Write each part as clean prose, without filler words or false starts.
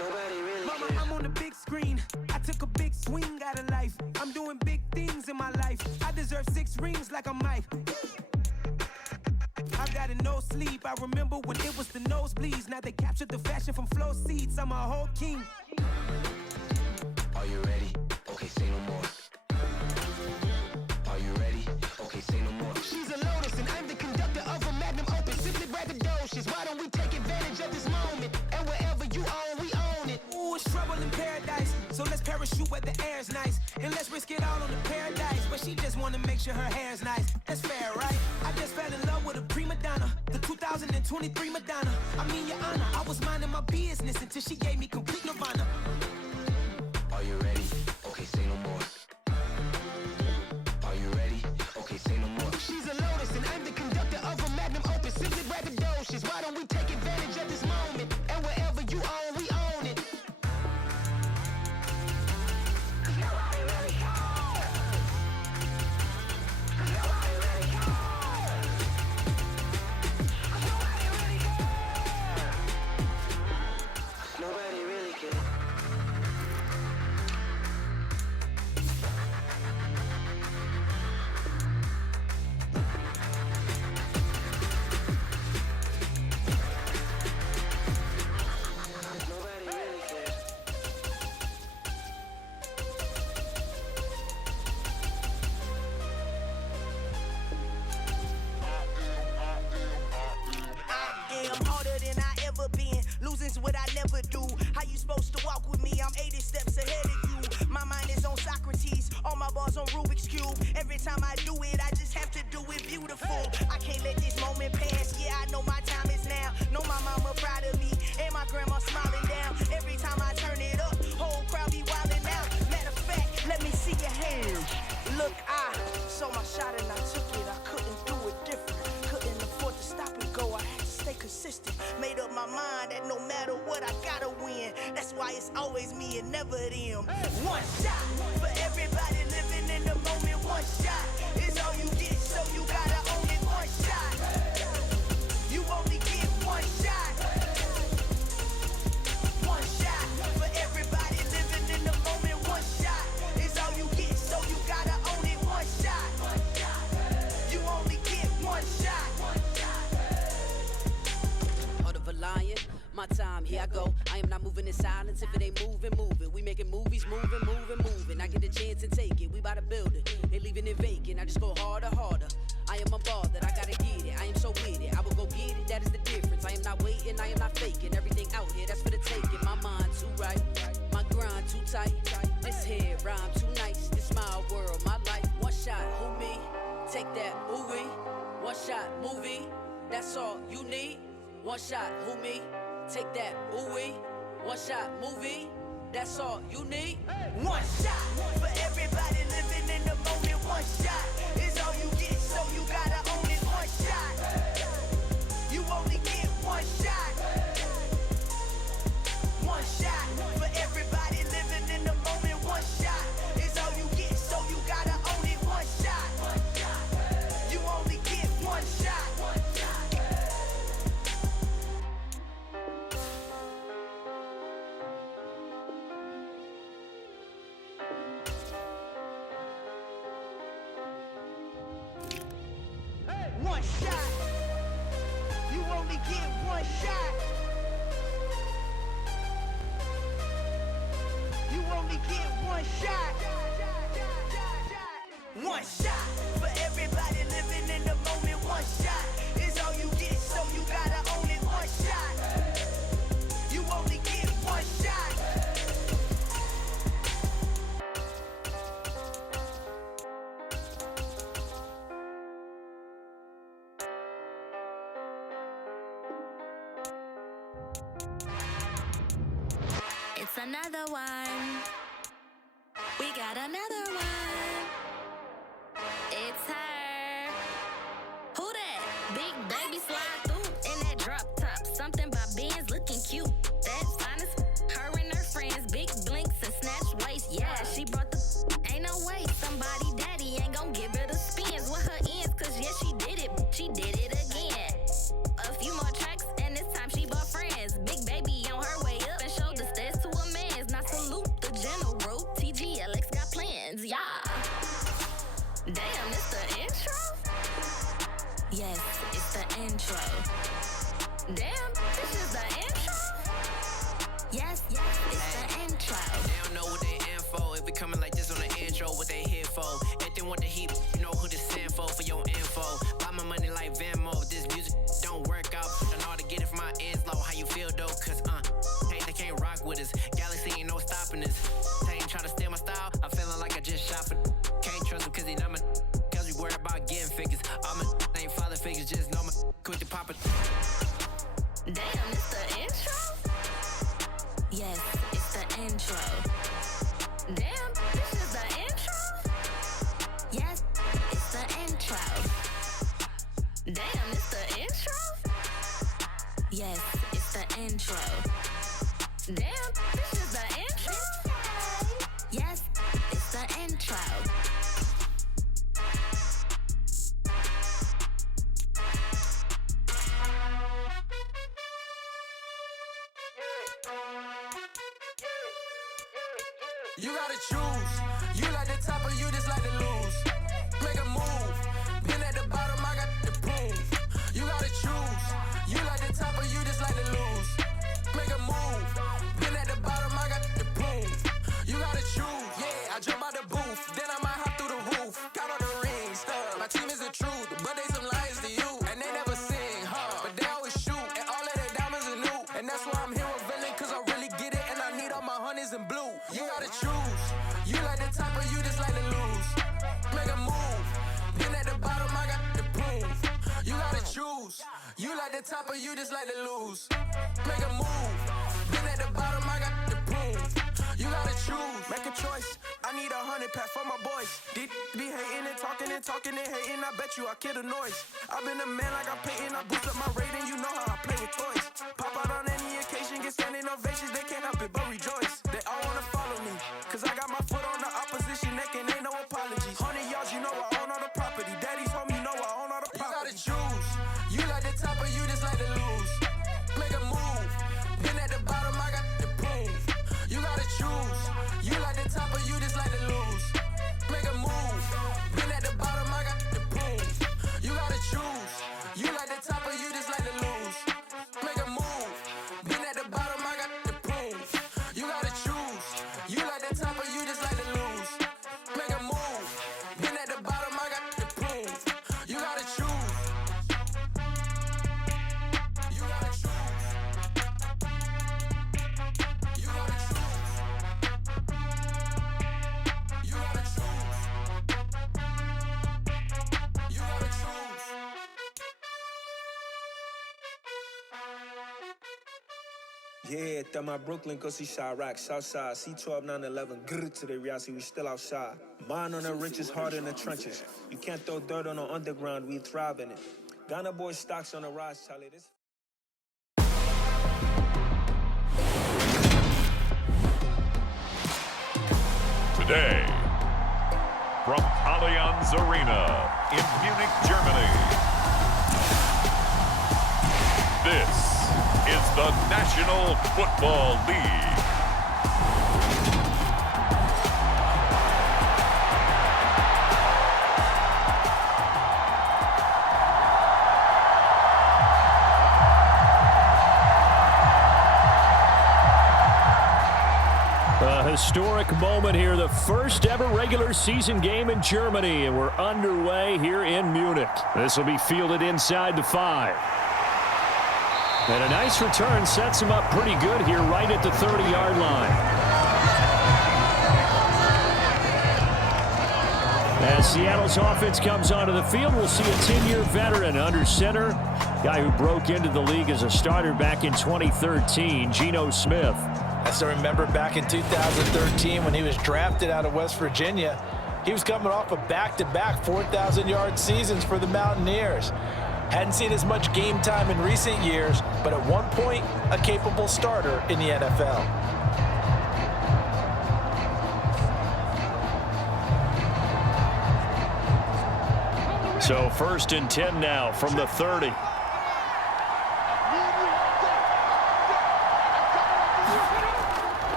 Nobody really Mama, cares. I'm on the big screen. I took a big swing out of life. I'm doing big things in my life. I deserve 6 rings like I'm Mike. I've got no sleep. I remember when it was the nosebleeds. Now they captured the fashion from flow seats. I'm a whole king. Are you ready? Okay, say no more. Are you ready? Okay, say no more. She's a lotus and I'm the conductor of a magnum opus. Simply braggadocious. Why don't we take advantage of this moment? And wherever you own, we own it. Ooh, it's trouble in paradise. So let's parachute where the air's nice. And let's risk it all on the paradise. But she just wanna make sure her hair's nice. That's fair, right? I just fell in love with a prima donna. The 2023 Madonna. I mean, your honor, I was minding my business until she gave me complete nirvana. Are you ready? Okay, say no more. Are you ready? Okay, say no more. She's a lotus and I'm the conductor of a magnum opus. Simply braggadocious. Why don't we take advantage of this moment? And wherever you own, we own it. Nobody really cares. Nobody really cares. I am harder than I ever been. Losing's what I never do. How you supposed to walk with me? I'm 80 steps ahead of you. My mind is on Socrates, all my bars on Rubik's Cube. Every time I do it, I just have to do it beautiful. I can't let this moment pass. Yeah, I know my time is now. Know my mama proud of me, and my grandma smiling down. Every time I turn it up, whole crowd be wildin' out. Matter of fact, let me see your hands. Look, I saw my shot and I took it. I couldn't do it different. Couldn't afford to stop and go. I had to stay consistent. Made up my mind that no matter what, I gotta win. That's why it's always me and never them. One shot for everybody living in the moment. One shot is all you get, so you gotta own it. One shot. You only get one shot. One shot for everybody living in the moment. One shot is all you get, so you gotta own it. One shot. You only get one shot. Heart of a lion, my time, here I go. I am not moving in silence. If it ain't moving, move it. We making movies, moving, moving, moving. I get a chance and take it. We bout to build it. They leaving it vacant. I just go harder, harder. I am a ball that I gotta get it. I am so with it. I will go get it. That is the difference. I am not waiting. I am not faking. Everything out here, that's for the taking. My mind too right. My grind too tight. This head rhyme too nice. This my world, my life. One shot, who me? Take that, ooh wee. One shot, movie. That's all you need. One shot, who me? Take that, ooh wee. One shot, movie. That's all you need. One shot for everybody living in the moment. One shot is all you get, so you gotta own it. One shot. You only get one shot. One shot for everybody living in the moment. One shot is all you get, so you gotta own it. One shot. You only get one shot. One shot. You only get one shot. You only get one shot. One shot for everybody living in the moment. One shot is all you get, so you gotta own it. One shot. You only get one shot. It's another one. We got another one. It's her. Who that? Big baby slide through in that drop top. Something about Benz looking cute. That's honest. Her and her friends, big blinks and snatch waist. Yeah, she brought the. Ain't no way somebody daddy ain't gon' give her the spins with her ends. Cause yeah, she did it. She did it again. A few more tracks and this time she bought friends. Big baby on her way up and showed the stats Yes, it's the intro. They don't know what they in for. If we coming like this on the intro, what they here for? If they want the heat, you know who to send for your info. Buy my money like Venmo. This music don't work out. I know how to get it from my ends low. How you feel though? Cause hey, they can't rock with us. Galaxy ain't no stopping us. They ain't try to steal my style. I'm feeling like I just shot for. Can't trust him cause he not my. Cause we worried about getting figures. All my ain't father figures. Just know my quick to pop it. Damn, it's the intro? Yes, it's the intro. Damn, this is the intro? Yes, it's the intro. Damn, it's the intro? Yes, it's the intro. Damn, this is the intro? Yes, it's the intro. You gotta choose. You like the top or you just like to lose. Make a move. Been at the bottom, I got the prove. You gotta choose. You like the top or you just like to lose. Make a move. Been at the bottom, I got the prove. You gotta choose. Yeah, I jump out the booth. Then I might hop through the roof. Count on the rings. My team is the truth, but they some liars to you. And they never sing, but they always shoot. And all of their diamonds are new. And that's why I'm here with villain, cause I really get it. And I need all my honeys in blue. You gotta choose. You like the top or you just like to lose. Make a move. Been at the bottom, I got the proof. You gotta choose. You like the top or you just like to lose. Make a move. Been at the bottom, I got the proof. You gotta choose. Make a choice. I need 100 pack for my boys. These be hating and talking and hating. I bet you I kill the noise. I've been a man like I'm Peyton. I boost up my rating. You know how I play with toys. Pop out on any occasion, get standing ovations. They can't help it but rejoice. They all wanna follow me, cause I got my foot on the opposition neck and ain't no apologies. 100 yards, you know I own all the property. Daddy's home, you know I own all the property. You gotta choose. You like the top or you just like to lose. Make a move. Been at the bottom, I got the proof. You gotta choose. You like the top or you just like to lose. Make a move. Been at the bottom, I got the proof. You gotta choose. You like the top or you just like to lose. Make a move. Been at the bottom, I got the proof. You gotta choose. You like the top or you just like to lose. Make a move. Been at the bottom, I got the proof. You gotta choose. You gotta choose. You gotta choose. You gotta choose. You gotta choose. Yeah, through my Brooklyn, go see Chirac, Southside, C12, 911, grrr to the reality, we still outside. Mine on the riches, hard in the trenches. You can't throw dirt on the underground, we thrive in it. Ghana boy stocks on the rise, Charlie. This. Today, from Allianz Arena in Munich, Germany, this is the National Football League. A historic moment here, the first ever regular season game in Germany, and we're underway here in Munich. This will be fielded inside the 5. And a nice return sets him up pretty good here right at the 30-yard line. As Seattle's offense comes onto the field, we'll see a 10-year veteran under center, guy who broke into the league as a starter back in 2013, Geno Smith. I still remember back in 2013 when he was drafted out of West Virginia. He was coming off of back-to-back 4,000-yard seasons for the Mountaineers. Hadn't seen as much game time in recent years, but at one point, a capable starter in the NFL. So 1st and 10 now from the 30.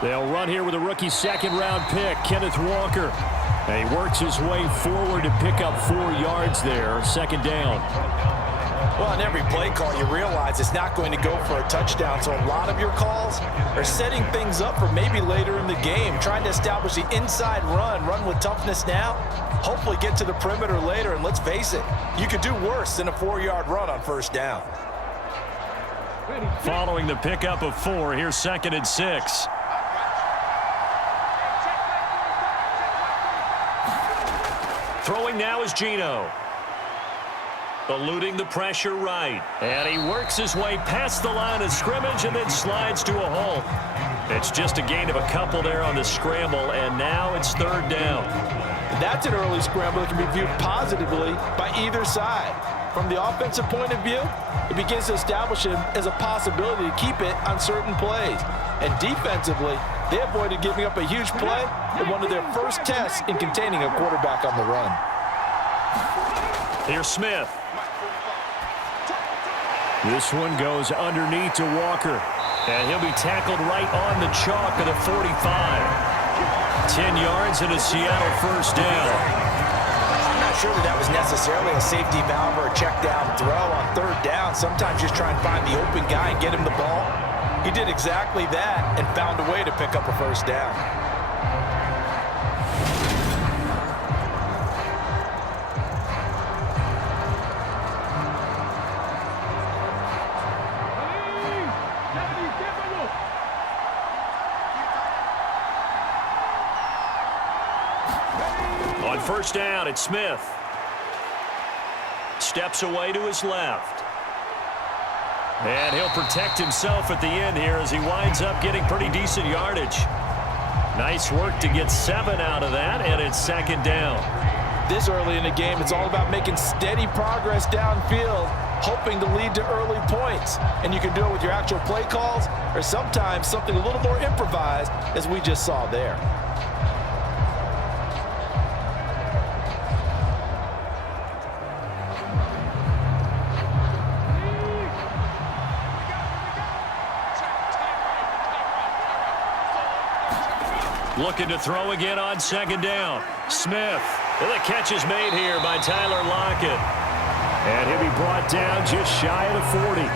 They'll run here with a rookie second-round pick, Kenneth Walker. And he works his way forward to pick up 4 yards there, 2nd down. Well, on every play call, you realize it's not going to go for a touchdown, so a lot of your calls are setting things up for maybe later in the game, trying to establish the inside run with toughness now, hopefully get to the perimeter later, and let's face it, you could do worse than a 4-yard run on first down. Following the pickup of 4, here's 2nd and 6. Throwing now is Geno. Eluding the pressure right. And he works his way past the line of scrimmage and then slides to a halt. It's just a gain of a couple there on the scramble, and now it's 3rd down. That's an early scramble that can be viewed positively by either side. From the offensive point of view, it begins to establish him as a possibility to keep it on certain plays. And defensively, they avoided giving up a huge play in one of their first tests in containing a quarterback on the run. Here's Smith. This one goes underneath to Walker. And he'll be tackled right on the chalk of the 45. 10 yards and a Seattle first down. I'm not sure that was necessarily a safety valve or a check down throw on 3rd down. Sometimes just try and find the open guy and get him the ball. He did exactly that and found a way to pick up a first down. On first down, it's Smith. Steps away to his left. And he'll protect himself at the end here as he winds up getting pretty decent yardage. Nice work to get 7 out of that, and it's 2nd down. This early in the game, it's all about making steady progress downfield, hoping to lead to early points. And you can do it with your actual play calls or sometimes something a little more improvised, as we just saw there. Looking to throw again on 2nd down. Smith. Well, the catch is made here by Tyler Lockett. And he'll be brought down just shy of the 40.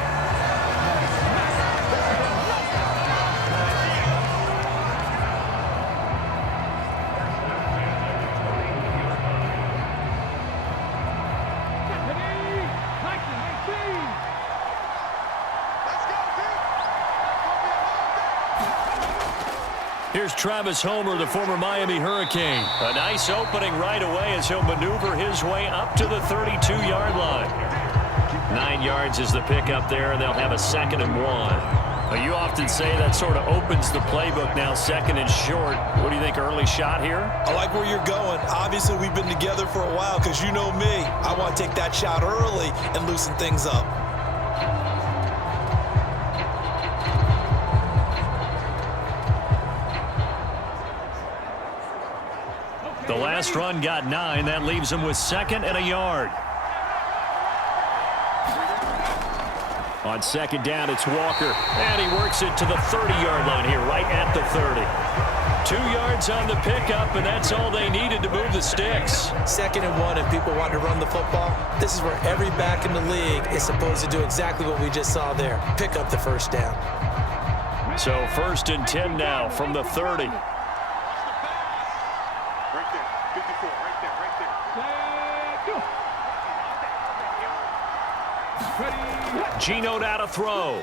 Here's Travis Homer, the former Miami Hurricane. A nice opening right away as he'll maneuver his way up to the 32-yard line. 9 yards is the pickup there, and they'll have a 2nd and 1. Well, you often say that sort of opens the playbook now, 2nd and short. What do you think, early shot here? I like where you're going. Obviously, we've been together for a while because you know me. I want to take that shot early and loosen things up. The last run got 9. That leaves him with 2nd and a yard. On 2nd down, it's Walker. And he works it to the 30-yard line here, right at the 30. 2 yards on the pickup, and that's all they needed to move the sticks. 2nd and 1, and people want to run the football. This is where every back in the league is supposed to do exactly what we just saw there. Pick up the first down. So 1st and 10 now from the 30. Geno now to throw.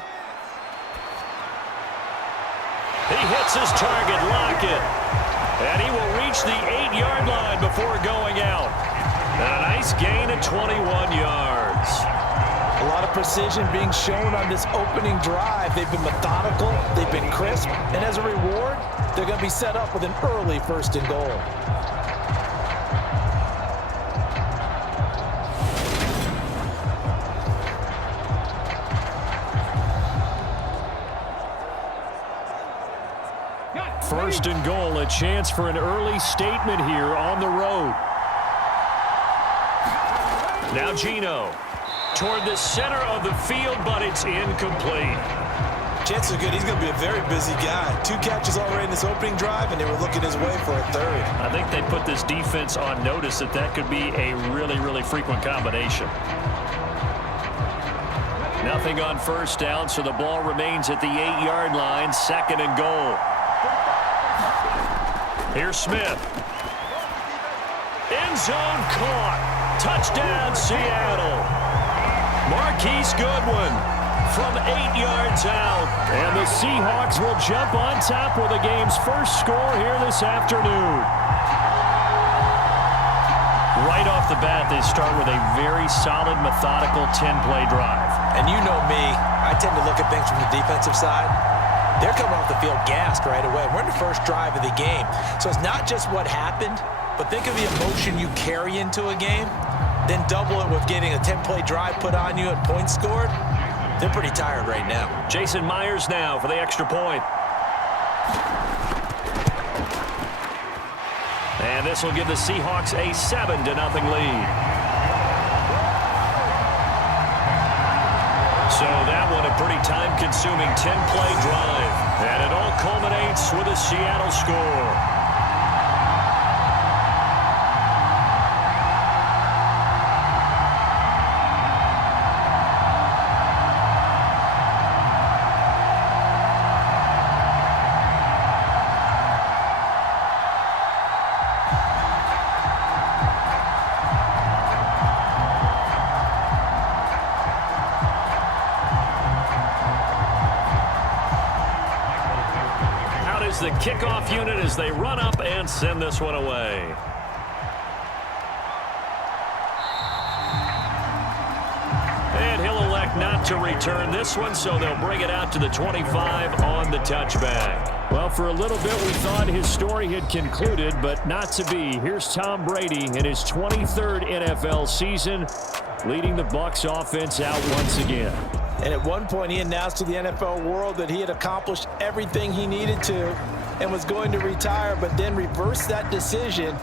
He hits his target, Lockett. And he will reach the 8-yard line before going out. And a nice gain of 21 yards. A lot of precision being shown on this opening drive. They've been methodical, they've been crisp, and as a reward, they're going to be set up with an early 1st and goal. First and goal, a chance for an early statement here on the road. Now Geno toward the center of the field, but it's incomplete. Chances are good. He's going to be a very busy guy. 2 catches already in this opening drive, and they were looking his way for a 3rd. I think they put this defense on notice that could be a really, really frequent combination. Nothing on first down, so the ball remains at the 8-yard line, 2nd and goal. Here's Smith. End zone caught. Touchdown, Seattle. Marquise Goodwin from 8 yards out. And the Seahawks will jump on top with the game's first score here this afternoon. Right off the bat, they start with a very solid, methodical 10-play drive. And you know me, I tend to look at things from the defensive side. They're coming off the field gassed right away. We're in the first drive of the game. So it's not just what happened, but think of the emotion you carry into a game, then double it with getting a 10-play drive put on you and points scored. They're pretty tired right now. Jason Myers now for the extra point. And this will give the Seahawks a 7-0 lead. So that one a pretty time-consuming 10-play drive. And it all culminates with a Seattle score. The kickoff unit as they run up and send this one away. And he'll elect not to return this one, so they'll bring it out to the 25 on the touchback. Well, for a little bit we thought his story had concluded, but not to be. Here's Tom Brady in his 23rd NFL season, leading the Bucs offense out once again. And at one point, he announced to the NFL world that he had accomplished everything he needed to and was going to retire, but then reversed that decision.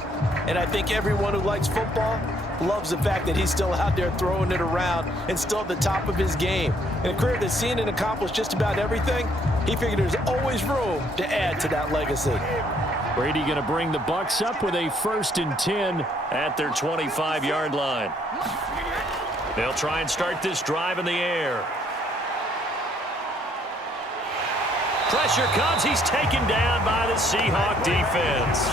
And I think everyone who likes football loves the fact that he's still out there throwing it around and still at the top of his game. In a career that's seen and accomplished just about everything, he figured there's always room to add to that legacy. Brady going to bring the Bucs up with a 1st and 10 at their 25-yard line. They'll try and start this drive in the air. Pressure comes. He's taken down by the Seahawk defense.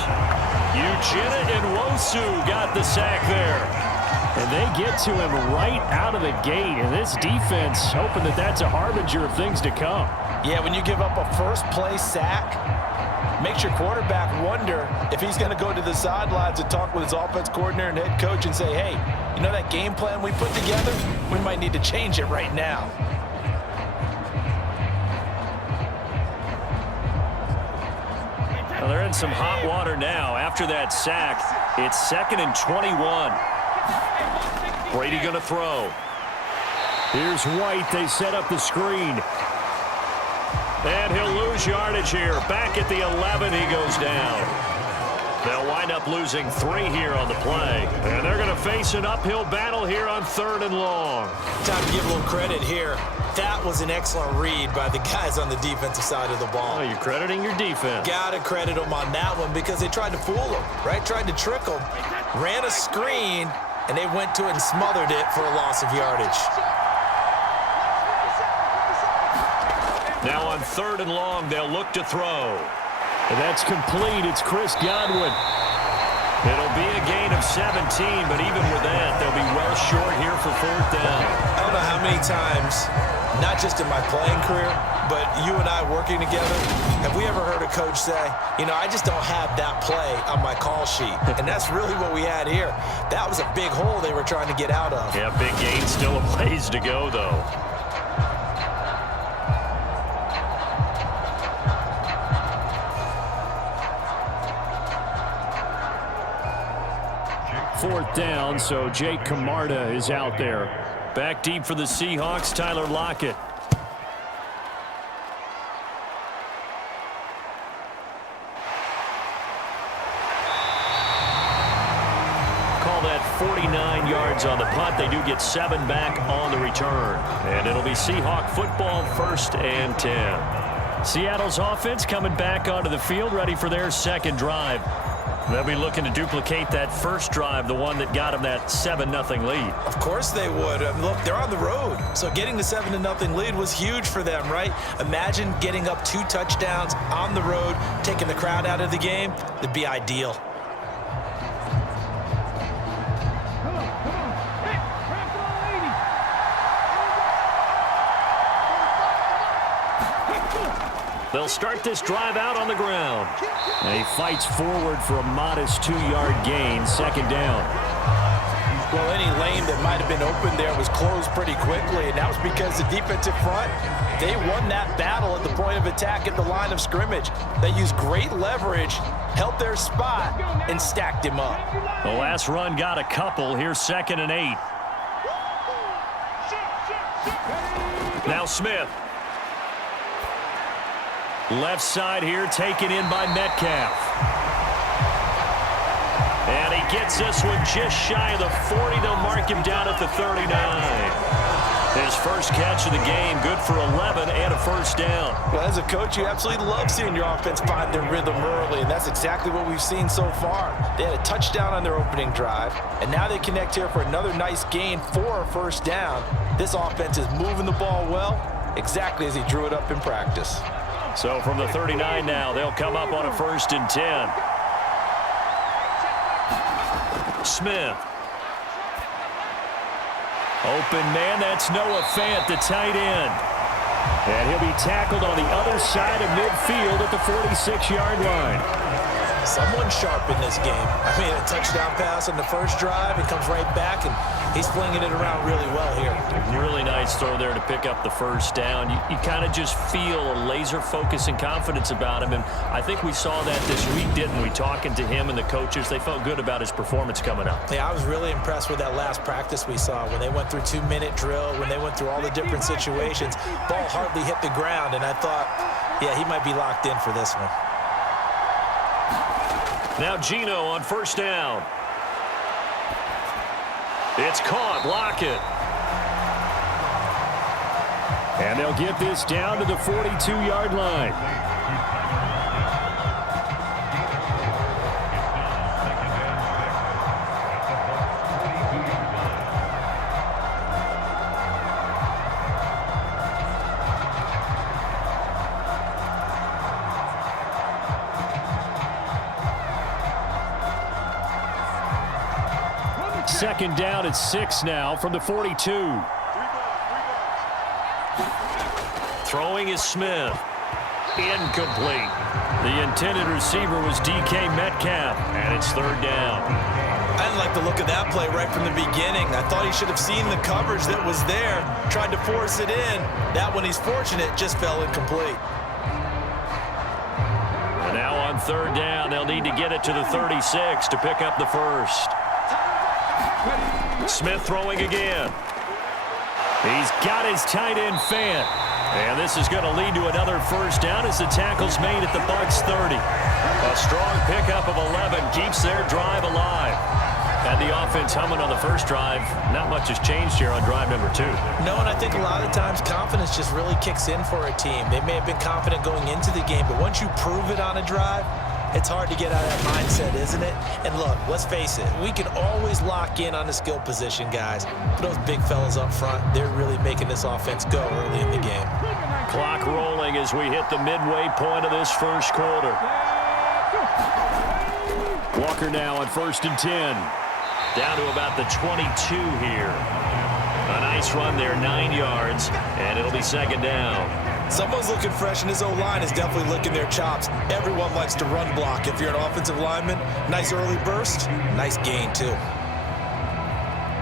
Uchenna and Nwosu got the sack there. And they get to him right out of the gate. And this defense hoping that that's a harbinger of things to come. Yeah, when you give up a first-play sack, makes your quarterback wonder if he's going to go to the sidelines and talk with his offense coordinator and head coach and say, hey, you know that game plan we put together? We might need to change it right now. Well, they're in some hot water now. After that sack, it's 2nd and 21. Brady going to throw. Here's White. They set up the screen. And he'll lose yardage here. Back at the 11, he goes down. They'll wind up losing 3 here on the play. And they're going to face an uphill battle here on 3rd and long. Time to give a little credit here. That was an excellent read by the guys on the defensive side of the ball. Oh, you're crediting your defense. Got to credit them on that one because they tried to fool them, right? Tried to trick them. Ran a screen, and they went to it and smothered it for a loss of yardage. Now on 3rd and long, they'll look to throw. And that's complete. It's Chris Godwin. It'll be a gain of 17, but even with that, they'll be well short here for 4th down. I don't know how many times, not just in my playing career, but you and I working together, have we ever heard a coach say, you know, I just don't have that play on my call sheet. And that's really what we had here. That was a big hole they were trying to get out of. Yeah, big gain, still a ways to go, though. Fourth down, so Jake Camarda is out there. Back deep for the Seahawks, Tyler Lockett. Call that 49 yards on the punt. They do get 7 back on the return. And it'll be Seahawk football, 1st and 10. Seattle's offense coming back onto the field, ready for their second drive. They'll be looking to duplicate that first drive, the one that got them that 7-0 lead. Of course they would. Look, they're on the road, so getting the 7-0 lead was huge for them, right? Imagine getting up 2 touchdowns on the road, taking the crowd out of the game. It'd be ideal. They'll start this drive out on the ground. And he fights forward for a modest 2-yard gain, second down. Well, any lane that might have been open there was closed pretty quickly, and that was because the defensive front, they won that battle at the point of attack at the line of scrimmage. They used great leverage, held their spot, and stacked him up. The last run got a couple. Here's 2nd and 8. Now Smith. Left side here, taken in by Metcalf. And he gets this one just shy of the 40. They'll mark him down at the 39. His first catch of the game, good for 11 and a first down. Well, as a coach, you absolutely love seeing your offense find their rhythm early, and that's exactly what we've seen so far. They had a touchdown on their opening drive, and now they connect here for another nice gain for a first down. This offense is moving the ball well, exactly as he drew it up in practice. So from the 39 now, they'll come up on a 1st and 10. Smith. Open man, that's Noah Fant, the tight end. And he'll be tackled on the other side of midfield at the 46-yard line. Someone sharp in this game. I mean, a touchdown pass on the first drive. It comes right back, and he's flinging it around really well here. Really nice throw there to pick up the first down. You kind of just feel a laser focus and confidence about him, and I think we saw that this week, didn't we? Talking to him and the coaches, they felt good about his performance coming up. Yeah, I was really impressed with that last practice we saw when they went through 2-minute drill, when they went through all the different situations. Ball hardly hit the ground, and I thought, yeah, he might be locked in for this one. Now Geno on first down. It's caught. Lockett. And they'll get this down to the 42-yard line. Second down at 6 now from the 42. Throwing is Smith. Incomplete. The intended receiver was DK Metcalf, and it's 3rd down. I didn't like the look of that play right from the beginning. I thought he should have seen the coverage that was there, tried to force it in. That one, he's fortunate, just fell incomplete. And now on 3rd down, they'll need to get it to the 36 to pick up the first. Smith throwing again. He's got his tight end Fant. And this is going to lead to another first down as the tackle's made at the Bucs 30. A strong pickup of 11 keeps their drive alive. And the offense humming on the first drive. Not much has changed here on drive number 2. No, and I think a lot of times confidence just really kicks in for a team. They may have been confident going into the game, but once you prove it on a drive, it's hard to get out of that mindset, isn't it? And look, let's face it, we can always lock in on the skill position, guys. But those big fellas up front, they're really making this offense go early in the game. Clock rolling as we hit the midway point of this first quarter. Walker now on 1st and 10. Down to about the 22 here. A nice run there, 9 yards, and it'll be 2nd down. Someone's looking fresh, and his O-line is definitely licking their chops. Everyone likes to run block. If you're an offensive lineman, nice early burst, nice gain, too.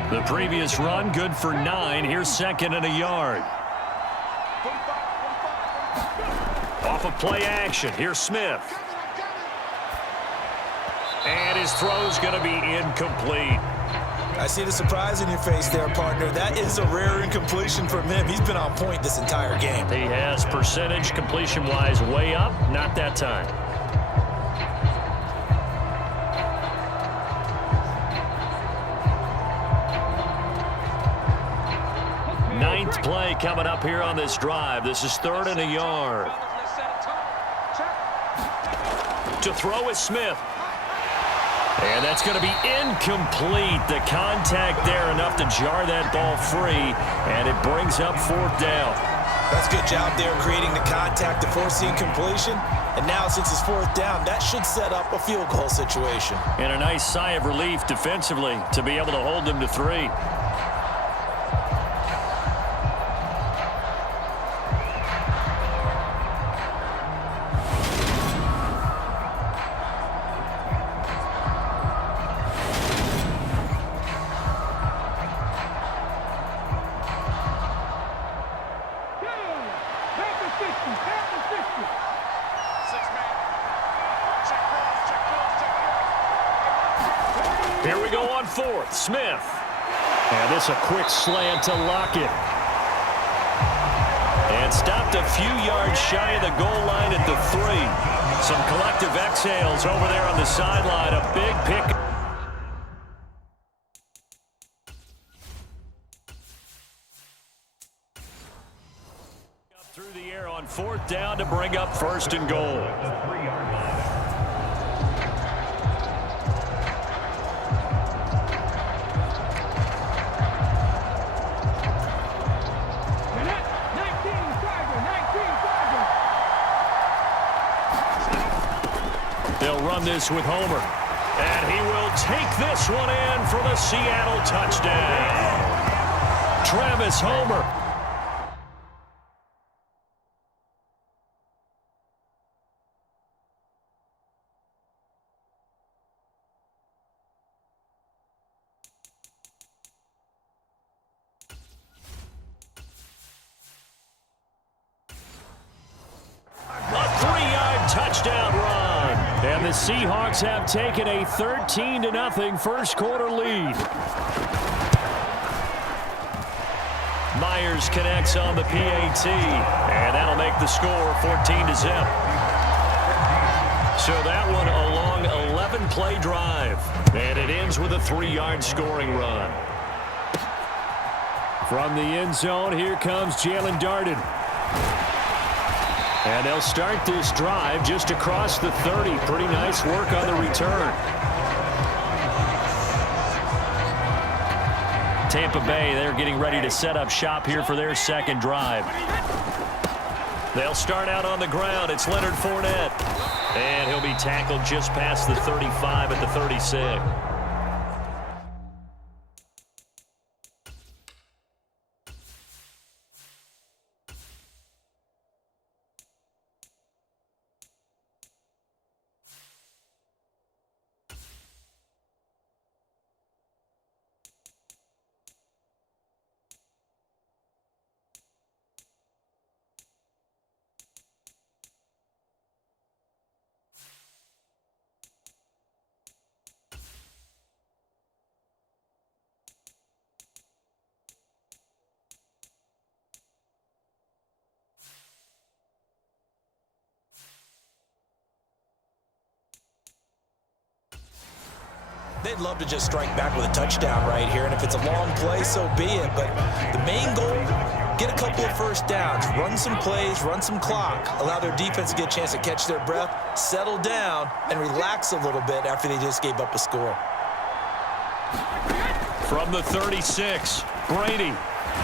The previous run, good for 9. Here's 2nd and a yard. Off of play action, here's Smith. And his throw's going to be incomplete. I see the surprise in your face there, partner. That is a rare incompletion from him. He's been on point this entire game. He has percentage completion-wise way up. Not that time. Ninth play coming up here on this drive. This is 3rd and a yard. To throw is Smith. And that's going to be incomplete. The contact there enough to jar that ball free, and it brings up 4th down. That's a good job there creating the contact to force the incompletion. And now since it's 4th down, that should set up a field goal situation. And a nice sigh of relief defensively to be able to hold them to 3. Here we go on 4th. Smith. And this a quick slant to Lockett. And stopped a few yards shy of the goal line at the 3. Some collective exhales over there on the sideline. A big pick. Up through the air on 4th down to bring up 1st and goal. They'll run this with Homer. And he will take this one in for the Seattle touchdown. Travis Homer. A 3-yard touchdown run. And the Seahawks have taken a 13-0 first quarter lead. Myers connects on the PAT, and that'll make the score 14-0. So that one a long 11-play drive, and it ends with a 3-yard scoring run. From the end zone, here comes Jalen Darden. And they'll start this drive just across the 30. Pretty nice work on the return. Tampa Bay, they're getting ready to set up shop here for their second drive. They'll start out on the ground. It's Leonard Fournette. And he'll be tackled just past the 35 at the 36. They'd love to just strike back with a touchdown right here, and if it's a long play, so be it. But the main goal, get a couple of first downs, run some plays, run some clock, allow their defense to get a chance to catch their breath, settle down, and relax a little bit after they just gave up a score. From the 36, Brady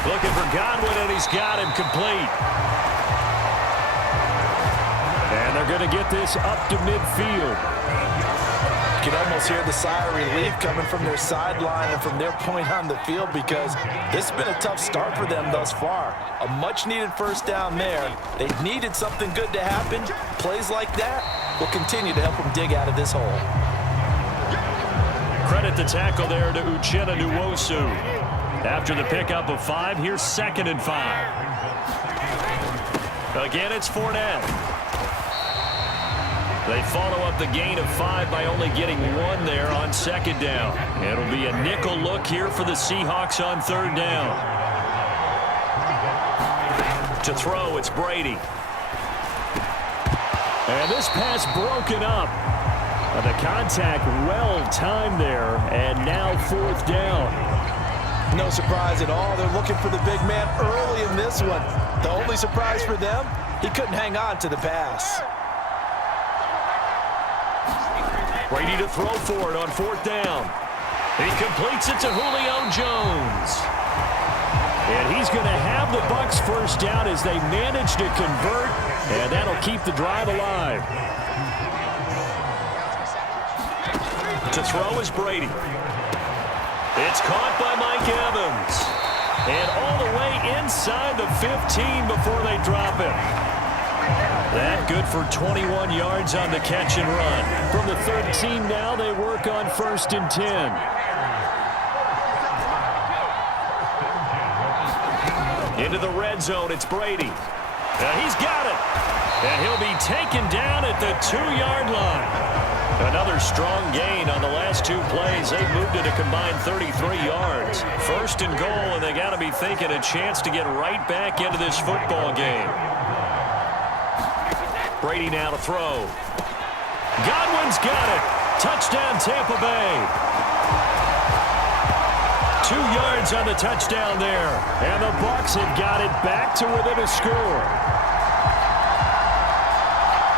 looking for Godwin, and he's got him complete. And they're going to get this up to midfield. You can almost hear the sigh of relief coming from their sideline and from their point on the field, because this has been a tough start for them thus far. A much-needed first down there. They needed something good to happen. Plays like that will continue to help them dig out of this hole. Credit the tackle there to Uchenna Nwosu. After the pickup of 5, here's 2nd and 5. Again, it's Fournette. They follow up the gain of 5 by only getting 1 there on 2nd down. It'll be a nickel look here for the Seahawks on 3rd down. To throw, it's Brady. And this pass broken up. The contact well timed there, and now 4th down. No surprise at all. They're looking for the big man early in this one. The only surprise for them, he couldn't hang on to the pass. Brady to throw for it on 4th down. He completes it to Julio Jones. And he's going to have the Bucs first down as they manage to convert, and that'll keep the drive alive. To throw is Brady. It's caught by Mike Evans. And all the way inside the 15 before they drop it. That good for 21 yards on the catch and run. From the 13 now, they work on 1st and 10. Into the red zone, it's Brady. He's got it. And he'll be taken down at the 2-yard line. Another strong gain on the last 2 plays. They've moved it a combined 33 yards. 1st and goal, and they got to be thinking a chance to get right back into this football game. Brady now to throw. Godwin's got it. Touchdown, Tampa Bay. 2 yards on the touchdown there. And the Bucs have got it back to within a score.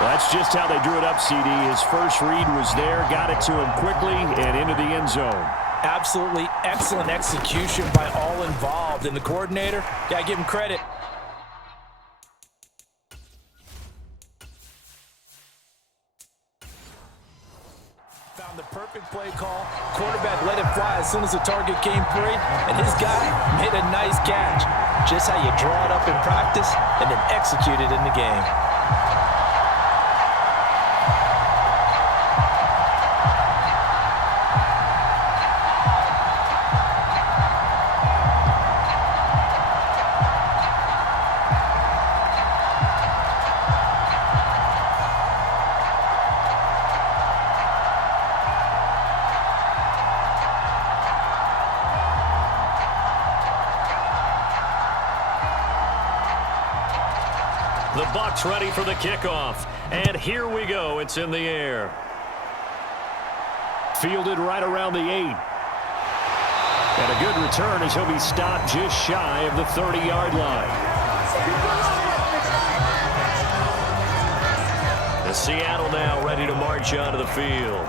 That's just how they drew it up, CD. His first read was there, got it to him quickly, and into the end zone. Absolutely excellent execution by all involved. And the coordinator, got to give him credit. Found the perfect play call. Quarterback let it fly as soon as the target came free, and his guy made a nice catch. Just how you draw it up in practice and then execute it in the game. The Bucs ready for the kickoff. And here we go. It's in the air. Fielded right around the 8. And a good return as he'll be stopped just shy of the 30-yard line. The Seattle now ready to march onto the field.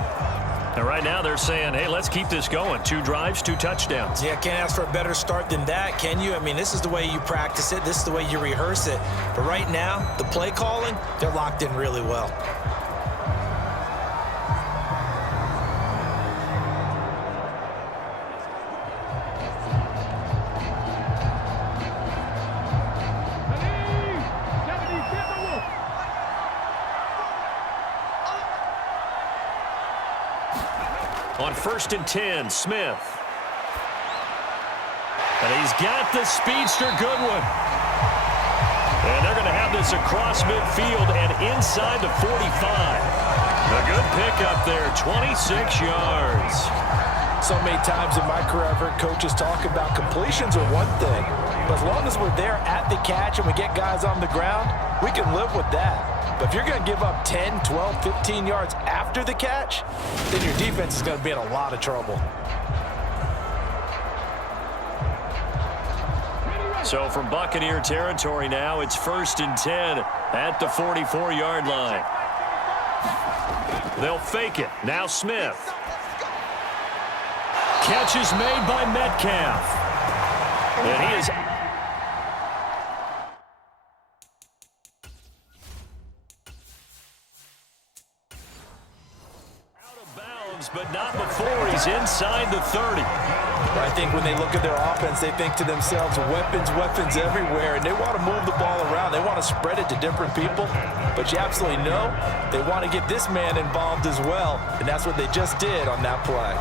And right now they're saying, hey, let's keep this going. 2 drives, 2 touchdowns. Yeah, can't ask for a better start than that, can you? I mean, this is the way you practice it. This is the way you rehearse it. But right now, the play calling, they're locked in really well. On 1st and 10, Smith. And he's got the speedster Goodwin. And they're going to have this across midfield and inside the 45. A good pickup there, 26 yards. So many times in my career, I've heard coaches talk about completions are one thing. But as long as we're there at the catch and we get guys on the ground, we can live with that. But if you're going to give up 10, 12, 15 yards after the catch, then your defense is going to be in a lot of trouble. So from Buccaneer territory now, it's 1st and 10 at the 44-yard line. They'll fake it. Now Smith. Catch is made by Metcalf. And he is but not before he's inside the 30. I think when they look at their offense, they think to themselves, weapons, weapons everywhere, and they want to move the ball around. They want to spread it to different people, but you absolutely know they want to get this man involved as well, and that's what they just did on that play.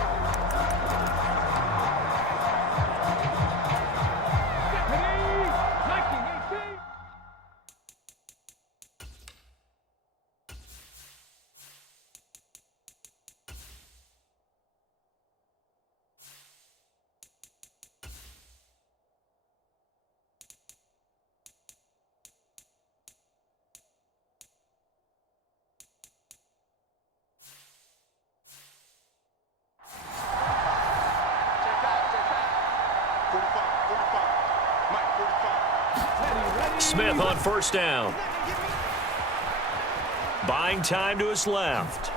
Smith on 1st down. Buying time to his left.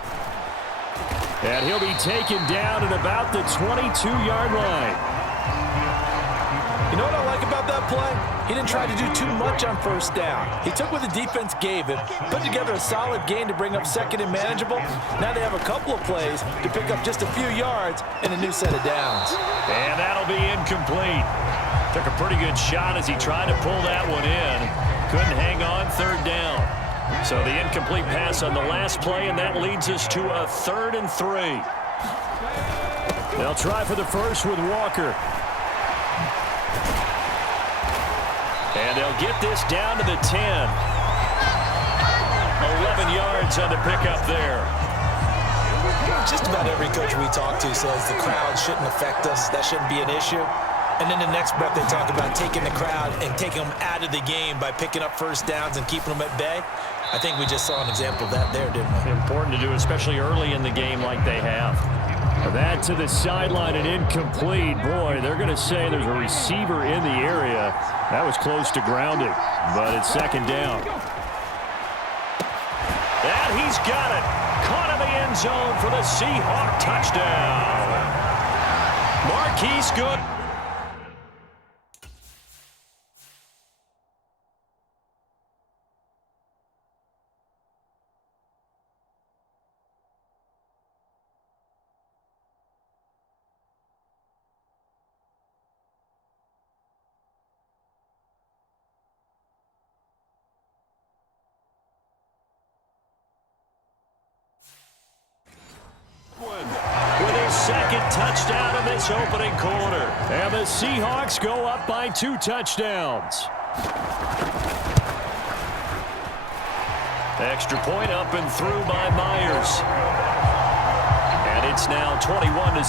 And he'll be taken down at about the 22-yard line. You know what I like about that play? He didn't try to do too much on first down. He took what the defense gave him, put together a solid game to bring up second and manageable. Now they have a couple of plays to pick up just a few yards and a new set of downs. And that'll be incomplete. Took a pretty good shot as he tried to pull that one in. Couldn't hang on third down. So the incomplete pass on the last play, and that leads us to a 3rd and 3. They'll try for the first with Walker. And they'll get this down to the 10. 11 yards on the pickup there. Just about every coach we talk to says the crowd shouldn't affect us. That shouldn't be an issue. And then the next breath they talk about taking the crowd and taking them out of the game by picking up first downs and keeping them at bay. I think we just saw an example of that there, didn't we? Important to do, especially early in the game like they have. That to the sideline and incomplete. Boy, they're going to say there's a receiver in the area. That was close to grounding, but it's second down. And he's got it. Caught in the end zone for the Seahawk touchdown. Marquise Good. With his second touchdown in this opening quarter. And the Seahawks go up by 2 touchdowns. Extra point up and through by Myers. And it's now 21-7.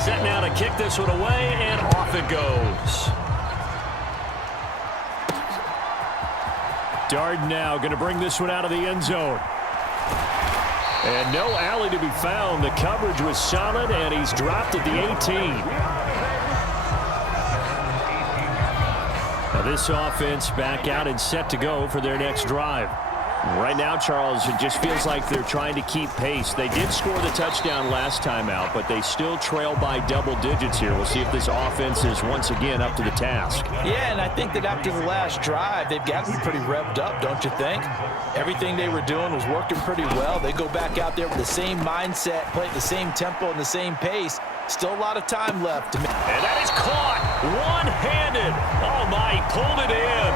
Set now to kick this one away, and off it goes. Darden now going to bring this one out of the end zone. And no alley to be found. The coverage was solid, and he's dropped at the 18. Now this offense back out and set to go for their next drive. Right now, Charles, it just feels like they're trying to keep pace. They did score the touchdown last time out, but they still trail by double digits here. We'll see if this offense is once again up to the task. Yeah, and I think that after the last drive, they've got to be pretty revved up, don't you think? Everything they were doing was working pretty well. They go back out there with the same mindset, play at the same tempo and the same pace. Still a lot of time left. And that is caught one-handed. Oh, my, he pulled it in.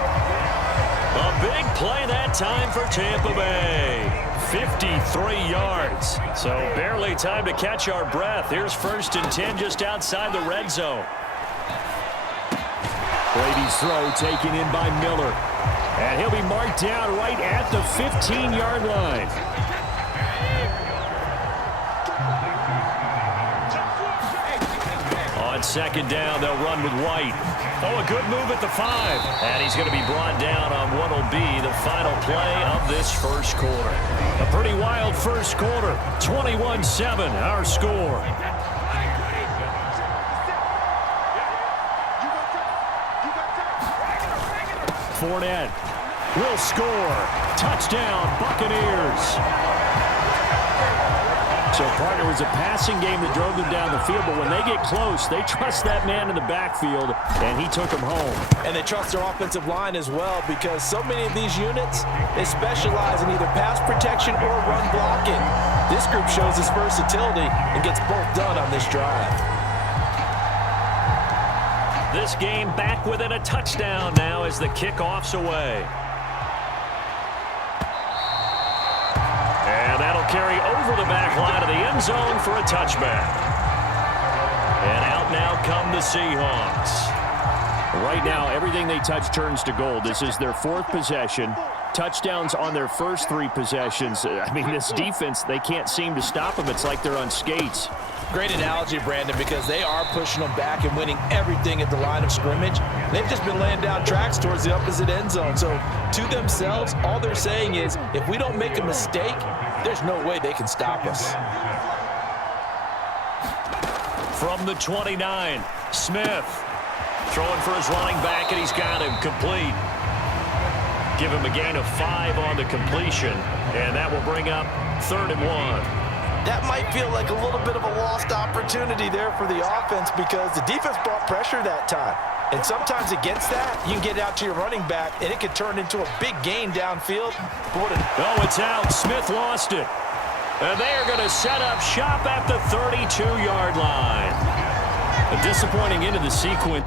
A big play that time for Tampa Bay. 53 yards. So barely time to catch our breath. Here's 1st and 10 just outside the red zone. Brady's throw taken in by Miller. And he'll be marked down right at the 15-yard line. On second down, they'll run with White. Oh, a good move at the 5. And he's going to be brought down on what will be the final play of this first quarter. A pretty wild first quarter. 21-7, our score. Fournette will score. Touchdown, Buccaneers. So, partner, was a passing game that drove them down the field, but when they get close, they trust that man in the backfield, and he took them home. And they trust their offensive line as well, because so many of these units, they specialize in either pass protection or run blocking. This group shows its versatility and gets both done on this drive. This game back within a touchdown now as the kickoff's away. And that'll carry over the back line of the end zone for a touchback. And out now come the Seahawks. Right now, everything they touch turns to gold. This is their 4th possession. Touchdowns on their first 3 possessions. I mean, this defense, they can't seem to stop them. It's like they're on skates. Great analogy, Brandon, because they are pushing them back and winning everything at the line of scrimmage. They've just been laying down tracks towards the opposite end zone. So, to themselves, all they're saying is, if we don't make a mistake, there's no way they can stop us. From the 29, Smith throwing for his running back, and he's got him complete. Give him a gain of 5 on the completion. And that will bring up 3rd and 1. That might feel like a little bit of a lost opportunity there for the offense because the defense brought pressure that time. And sometimes against that, you can get out to your running back, and it could turn into a big gain downfield. Oh, it's out. Smith lost it. And they are going to set up shop at the 32-yard line. A disappointing end of the sequence.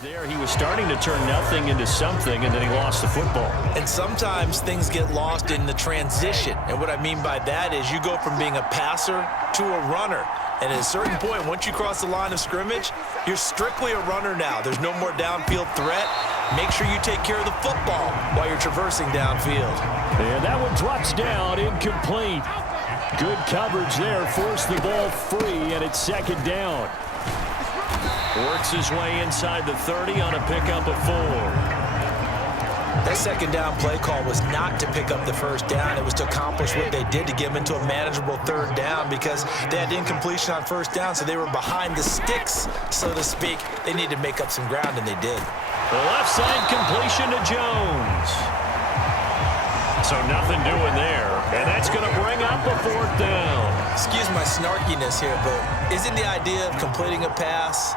There, he was starting to turn nothing into something, and then he lost the football. And sometimes things get lost in the transition. And what I mean by that is you go from being a passer to a runner. And at a certain point, once you cross the line of scrimmage, you're strictly a runner now. There's no more downfield threat. Make sure you take care of the football while you're traversing downfield. And that one drops down, incomplete. Good coverage there, forced the ball free, and it's 2nd down. Works his way inside the 30 on a pickup of 4. That 2nd down play call was not to pick up the 1st down. It was to accomplish what they did to get them into a manageable 3rd down because they had incompletion on 1st down, so they were behind the sticks, so to speak. They needed to make up some ground, and they did. The left side completion to Jones. So nothing doing there, and that's going to bring up a 4th down. Excuse my snarkiness here, but isn't the idea of completing a pass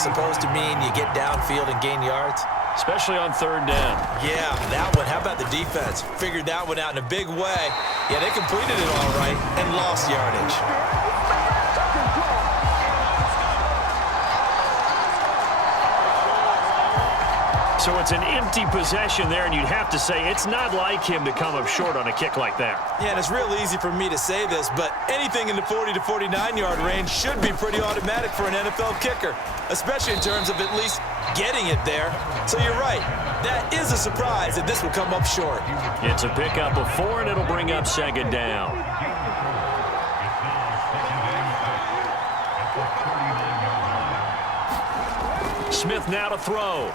supposed to mean you get downfield and gain yards? Especially on 3rd down. Yeah, that one. How about the defense? Figured that one out in a big way. Yeah, they completed it all right and lost yardage. So it's an empty possession there, and you'd have to say it's not like him to come up short on a kick like that. Yeah, and it's real easy for me to say this, but anything in the 40 to 49-yard range should be pretty automatic for an NFL kicker, especially in terms of at least getting it there. So you're right. That is a surprise that this will come up short. It's a pickup of 4, and it'll bring up 2nd down. Smith now to throw.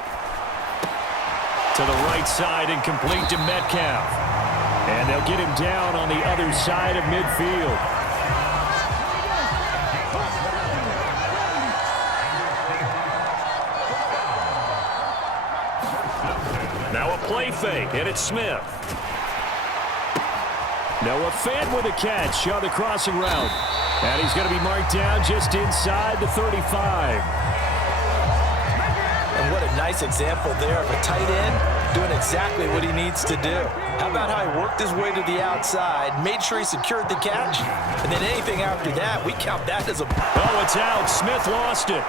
To the right side and complete to Metcalf. And they'll get him down on the other side of midfield. Now a play fake, and it's Smith. Noah Fant with a catch on the crossing route. And he's going to be marked down just inside the 35. And what a nice example there of a tight end doing exactly what he needs to do. How about how he worked his way to the outside, made sure he secured the catch, and then anything after that, we count that as a... Oh, it's out. Smith lost it.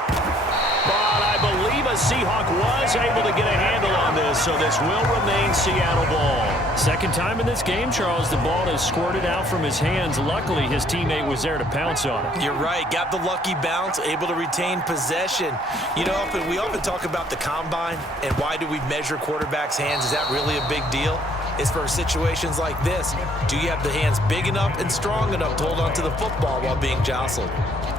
But I believe a Seahawk was able to get a handle on this, so this will remain Seattle ball. 2nd time in this game, Charles, the ball has squirted out from his hands. Luckily, his teammate was there to pounce on it. You're right. Got the lucky bounce, able to retain possession. You know, we often talk about the combine and why do we measure quarterbacks' hands. Is that really a big deal? It's for situations like this. Do you have the hands big enough and strong enough to hold on to the football while being jostled?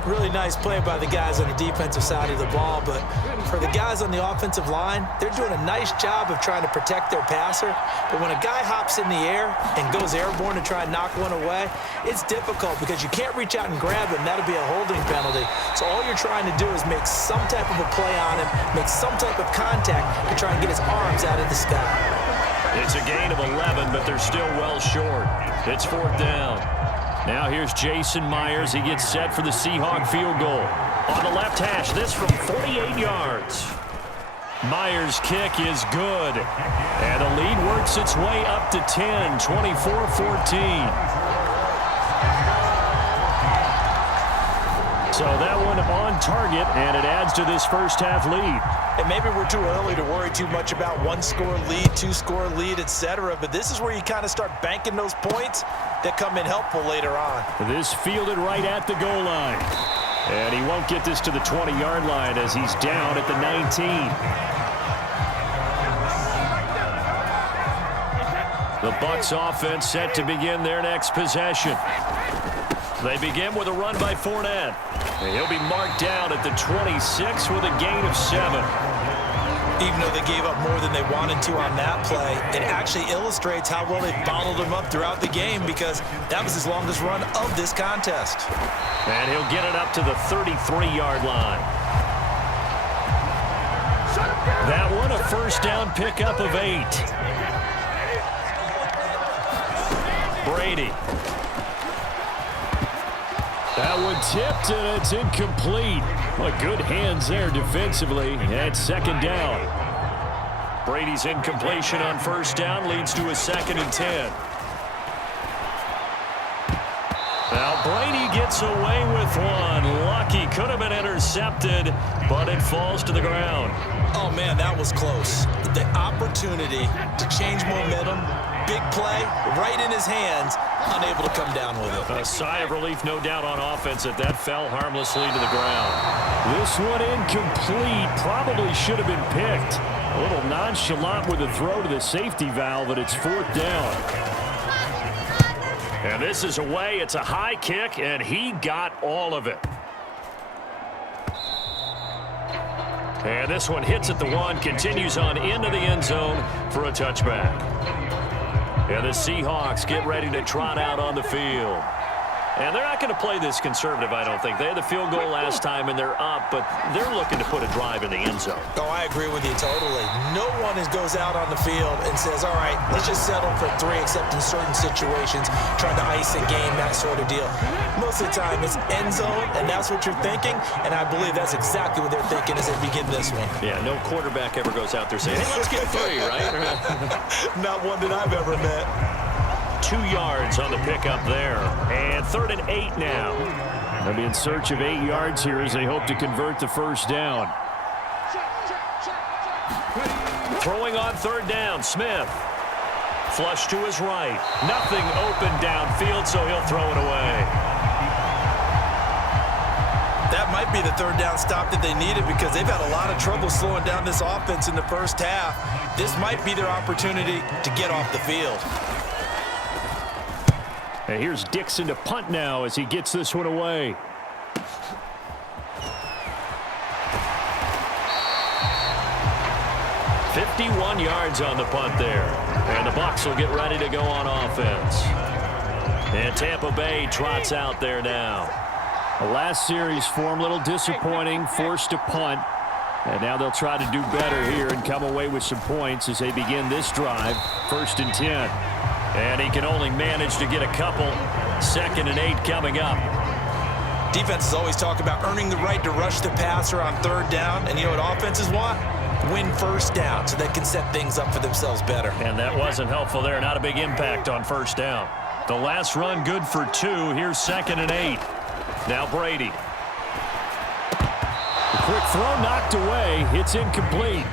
Really nice play by the guys on the defensive side of the ball, but for the guys on the offensive line, they're doing a nice job of trying to protect their passer. But when a guy hops in the air and goes airborne to try and knock one away, it's difficult because you can't reach out and grab him. That'll be a holding penalty. So all you're trying to do is make some type of a play on him, make some type of contact to try and get his arms out of the sky. It's a gain of 11, but they're still well short. It's 4th down. Now here's Jason Myers. He gets set for the Seahawk field goal. On the left hash, this from 48 yards. Myers' kick is good. And the lead works its way up to 10, 24-14. So that one on target, and it adds to this first half lead. And maybe we're too early to worry too much about 1-score lead, 2-score lead, etc. But this is where you kind of start banking those points that come in helpful later on. This fielded right at the goal line. And he won't get this to the 20-yard line as he's down at the 19. The Bucs offense set to begin their next possession. They begin with a run by Fournette. And he'll be marked down at the 26 with a gain of 7. Even though they gave up more than they wanted to on that play, it actually illustrates how well they bottled him up throughout the game, because that was his longest run of this contest. And he'll get it up to the 33-yard line. That one a first down pickup of 8. Brady. That one tipped, and it's incomplete. Well, good hands there defensively, and second down. Brady's incompletion on first down leads to a 2nd and 10. Now Brady gets away with one. Lucky, could have been intercepted, but it falls to the ground. Oh, man, that was close. The opportunity to change momentum, big play, right in his hands, unable to come down with it. A sigh of relief, no doubt, on offense that fell harmlessly to the ground. This one incomplete. Probably should have been picked. A little nonchalant with a throw to the safety valve, but it's 4th down. And this is away. It's a high kick, and he got all of it. And this one hits at the 1, continues on into the end zone for a touchback. And the Seahawks get ready to trot out on the field. And they're not going to play this conservative, I don't think. They had the field goal last time, and they're up, but they're looking to put a drive in the end zone. Oh, I agree with you totally. No one goes out on the field and says, all right, let's just settle for 3, except in certain situations, trying to ice a game, that sort of deal. Most of the time, it's end zone, and that's what you're thinking, and I believe that's exactly what they're thinking as they begin this one. Yeah, no quarterback ever goes out there saying, hey, let's get 3, right? Not one that I've ever met. 2 yards on the pickup there. And 3rd and 8 now. They'll be in search of 8 yards here as they hope to convert the first down. Throwing on 3rd down, Smith. Flush to his right. Nothing open downfield, so he'll throw it away. That might be the 3rd down stop that they needed, because they've had a lot of trouble slowing down this offense in the first half. This might be their opportunity to get off the field. And here's Dixon to punt now as he gets this one away. "51 yards on the punt there. And the Bucs will get ready to go on offense. And Tampa Bay trots out there now. The last series form, a little disappointing, forced to punt. And now they'll try to do better here and come away with some points as they begin this drive. 1st and 10. And he can only manage to get a couple. 2nd and 8 coming up. Defenses always talk about earning the right to rush the passer on 3rd down. And you know what offenses want? Win first down so they can set things up for themselves better. And that wasn't helpful there. Not a big impact on 1st down. The last run good for 2. Here's 2nd and 8. Now Brady. The quick throw knocked away. It's incomplete.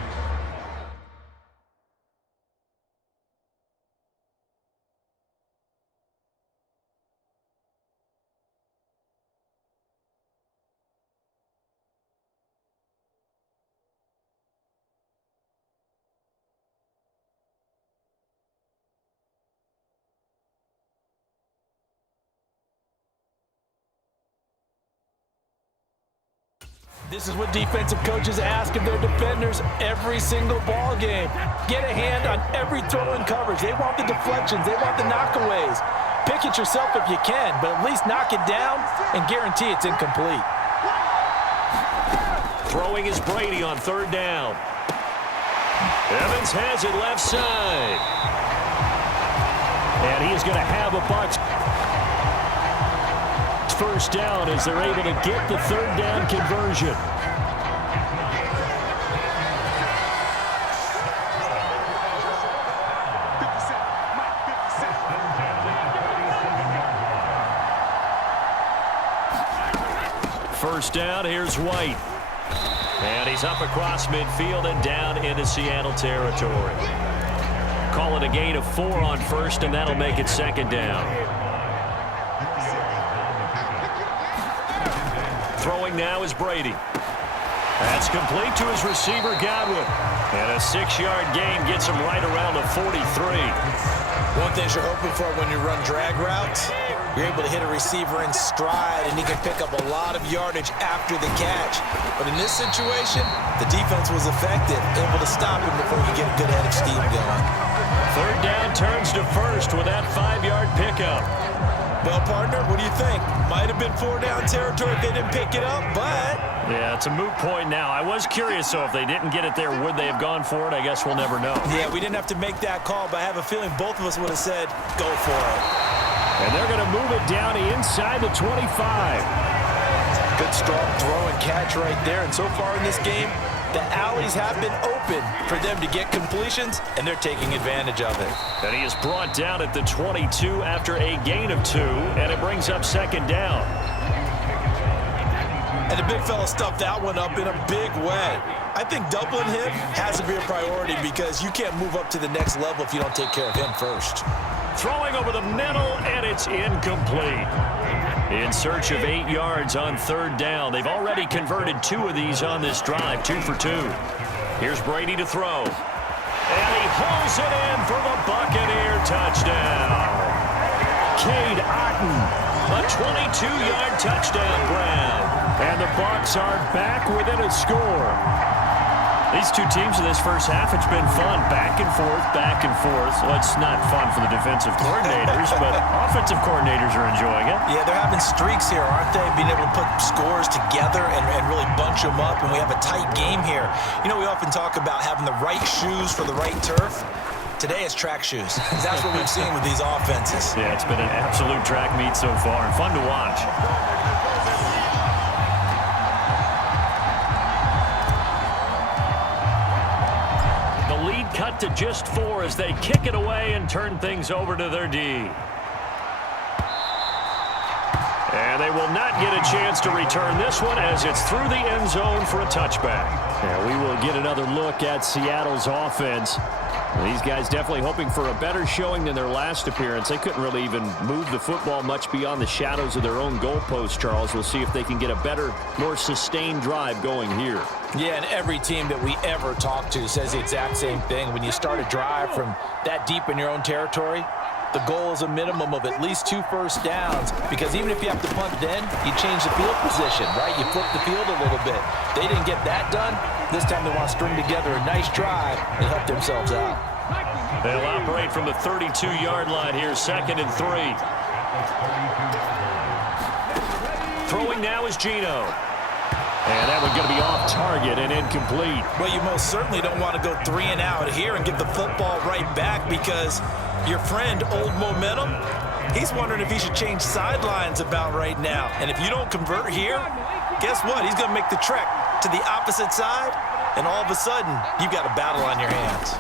This is what defensive coaches ask of their defenders every single ball game. Get a hand on every throw in coverage. They want the deflections. They want the knockaways. Pick it yourself if you can, but at least knock it down and guarantee it's incomplete. Throwing is Brady on 3rd down. Evans has it left side. And he is going to have a Bucs first down as they're able to get the 3rd down conversion. First down, here's White. And he's up across midfield and down into Seattle territory. Call it a gain of 4 on 1st, and that'll make it 2nd down. Throwing now is Brady. That's complete to his receiver, Godwin. And a 6-yard gain gets him right around the 43. One thing you're hoping for when you run drag routes, you're able to hit a receiver in stride, and he can pick up a lot of yardage after the catch. But in this situation, the defense was effective, able to stop him before you get a good head of steam going. Third down turns to first with that 5-yard pickup. Well, partner, what do you think? Might have been 4-down territory if they didn't pick it up, but... Yeah, it's a moot point now. I was curious, so if they didn't get it there, would they have gone for it? I guess we'll never know. Yeah, we didn't have to make that call, but I have a feeling both of us would have said, go for it. And they're going to move it down inside the 25. Good strong throw and catch right there. And so far in this game, the alleys have been open for them to get completions, and they're taking advantage of it. And he is brought down at the 22 after a gain of 2, and it brings up second down. And the big fella stuffed that one up in a big way. I think doubling him has to be a priority because you can't move up to the next level if you don't take care of him first. Throwing over the middle, and it's incomplete. In search of 8 yards on third down. They've already converted 2 of these on this drive, 2 for 2. Here's Brady to throw. And he hauls it in for the Buccaneer touchdown. Cade Otton, a 22-yard touchdown grab. And the Bucs are back within a score. These two teams in this first half, it's been fun. Back and forth, back and forth. Well, it's not fun for the defensive coordinators, but offensive coordinators are enjoying it. Yeah, they're having streaks here, aren't they? Being able to put scores together and really bunch them up, and we have a tight game here. You know, we often talk about having the right shoes for the right turf. Today it's track shoes. That's what we've seen with these offenses. Yeah, it's been an absolute track meet so far, and fun to watch. Cut to just 4 as they kick it away and turn things over to their D. And they will not get a chance to return this one as it's through the end zone for a touchback. And we will get another look at Seattle's offense. These guys definitely hoping for a better showing than their last appearance. They couldn't really even move the football much beyond the shadows of their own goalpost, Charles. We'll see if they can get a better, more sustained drive going here. Yeah, and every team that we ever talk to says the exact same thing. When you start a drive from that deep in your own territory, the goal is a minimum of at least 2 first downs, because even if you have to punt then, you change the field position, right? You flip the field a little bit. They didn't get that done. This time they want to string together a nice drive and help themselves out. They'll operate from the 32-yard line here, 2nd and 3. Throwing now is Geno. And that one's going to be off target and incomplete. Well, you most certainly don't want to go 3 and out here and give the football right back, because your friend, Old Momentum, he's wondering if he should change sidelines about right now. And if you don't convert here, guess what? He's going to make the trek to the opposite side, and all of a sudden, you've got a battle on your hands.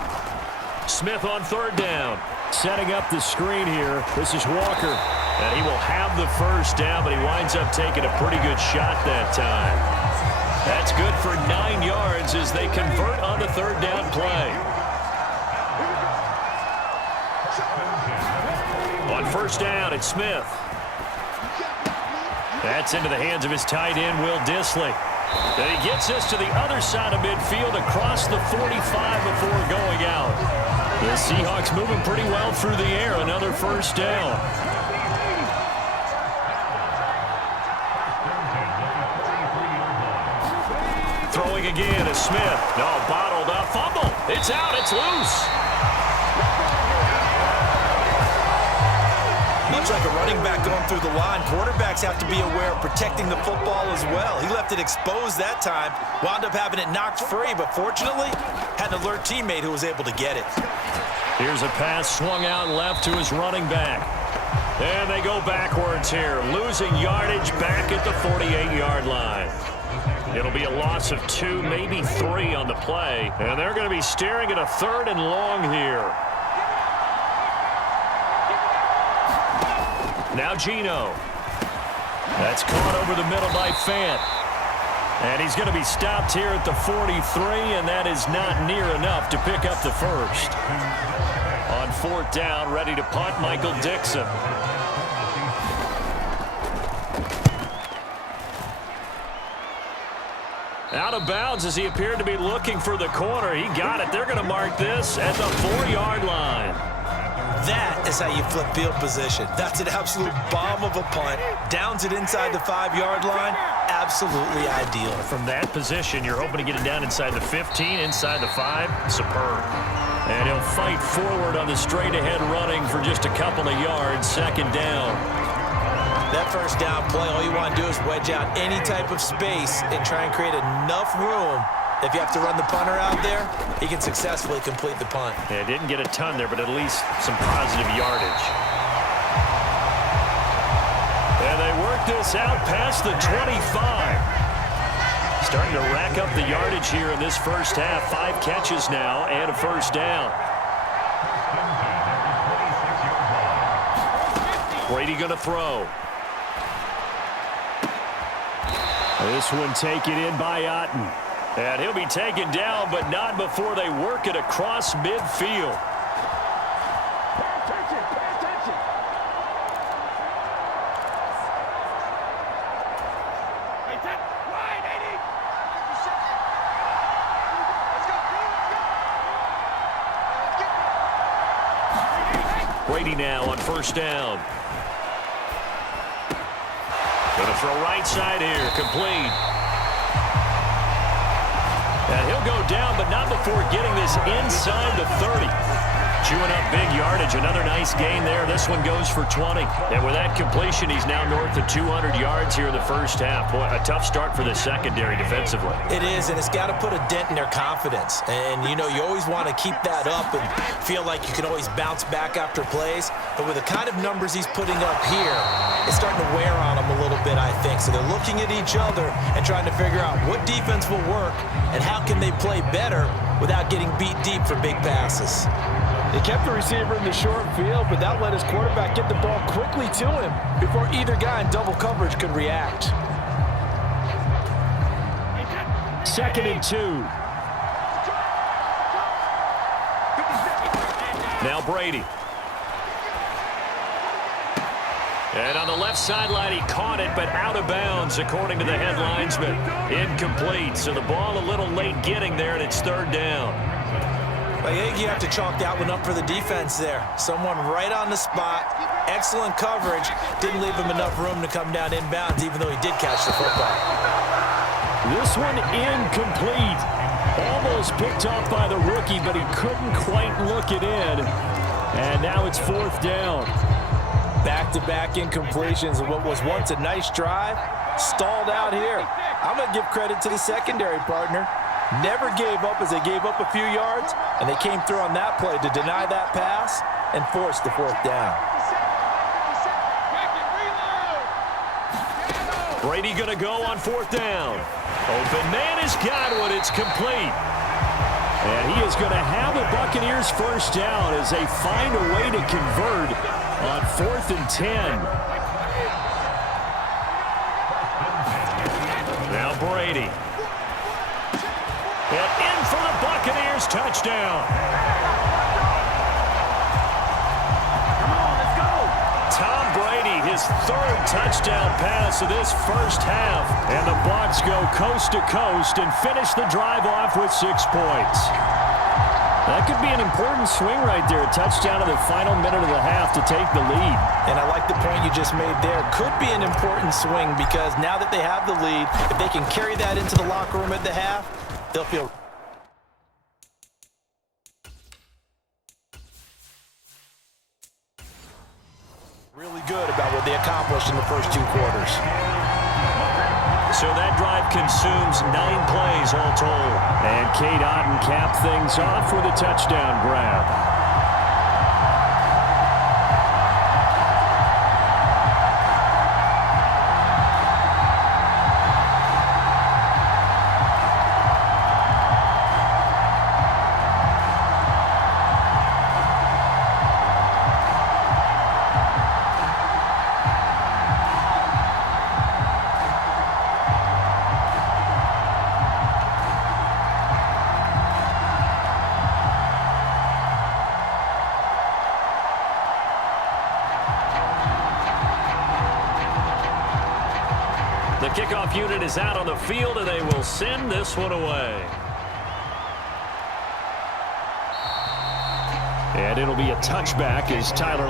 Smith on third down. Setting up the screen here. This is Walker. And he will have the first down, but he winds up taking a pretty good shot that time. That's good for 9 yards as they convert on the third down play. On first down, it's Smith. That's into the hands of his tight end, Will Dissly. And he gets us to the other side of midfield across the 45 before going out. The Seahawks moving pretty well through the air. Another first down. Throwing again is Smith. No, bottled up. Fumble. It's out. It's loose. Much like a running back going through the line, quarterbacks have to be aware of protecting the football as well. He left it exposed that time, wound up having it knocked free, but fortunately, had an alert teammate who was able to get it. Here's a pass swung out left to his running back. And they go backwards here, losing yardage back at the 48-yard line. It'll be a loss of 2, maybe 3 on the play, and they're going to be staring at a 3rd and long here. Now Geno. That's caught over the middle by Fant. And he's going to be stopped here at the 43, and that is not near enough to pick up the first. On 4th down, ready to punt, Michael Dixon. Out of bounds as he appeared to be looking for the corner. He got it. They're going to mark this at the 4-yard line. That is how you flip field position. That's an absolute bomb of a punt. Downs it inside the 5-yard line. Absolutely ideal. From that position, you're hoping to get it down inside the 15, inside the 5. Superb. And he'll fight forward on the straight-ahead running for just a couple of yards. Second down. That first down play, all you want to do is wedge out any type of space and try and create enough room. If you have to run the punter out there, he can successfully complete the punt. Yeah, didn't get a ton there, but at least some positive yardage. And they work this out past the 25. Starting to rack up the yardage here in this first half. 5 catches now and a first down. Brady going to throw. This one taken in by Otten. And he'll be taken down, but not before they work it across midfield. Brady now on first down. Going to throw right side here, complete. And he'll go down, but not before getting this inside the 30. Chewing up big yardage. Another nice gain there. This one goes for 20. And with that completion, he's now north of 200 yards here in the first half. Boy, a tough start for the secondary defensively. It is, and it's got to put a dent in their confidence. And, you know, you always want to keep that up and feel like you can always bounce back after plays. But with the kind of numbers he's putting up here, it's starting to wear on them a little bit, I think. So they're looking at each other and trying to figure out what defense will work and how can they play better without getting beat deep for big passes. They kept the receiver in the short field, but that let his quarterback get the ball quickly to him before either guy in double coverage could react. 2nd and 2. Now Brady. And on the left sideline, he caught it, but out of bounds, according to the head linesman. Incomplete, so the ball a little late getting there, and it's 3rd down. I think you have to chalk that one up for the defense there. Someone right on the spot, excellent coverage, didn't leave him enough room to come down inbounds, even though he did catch the football. This one incomplete. Almost picked off by the rookie, but he couldn't quite look it in. And now it's 4th down. Back-to-back incompletions of what was once a nice drive, stalled out here. I'm going to give credit to the secondary, partner. Never gave up as they gave up a few yards, and they came through on that play to deny that pass and force the 4th down. Brady going to go on 4th down. Open man has got one. It's complete. And he is going to have the Buccaneers first down as they find a way to convert on 4th and 10. Now Brady. And in for the Buccaneers, touchdown. Tom Brady, his 3rd touchdown pass of this first half. And the Bucs go coast to coast and finish the drive off with 6 points. That could be an important swing right there. A touchdown in the final minute of the half to take the lead. And I like the point you just made there. Could be an important swing because now that they have the lead, if they can carry that into the locker room at the half, they'll feel really good about what they accomplished in the first 2 quarters. So that drive consumes 9 plays all told. And Cade Otten capped things off with a touchdown grab. The kickoff unit is out on the field, and they will send this one away. And it'll be a touchback as Tyler